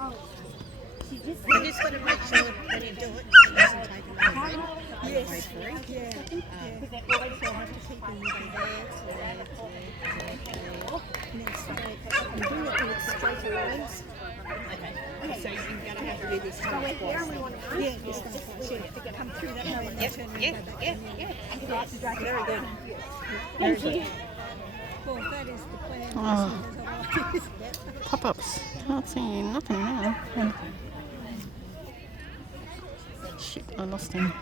I just got to make sure when you do it, it doesn't take a lot of weight. Yes. Weight free. Yeah. Because That always will have to keep in and then straight. And do it when it's straight lines. Okay. So you're going to have to do this twice. Yeah, just to come through that way and Yep. turn around Yeah. and go back. Yeah. Very good. Thank you. Well, that is the plan. Oh. Otherwise, Pop-ups. Can't see nothing now. Shit, I lost him.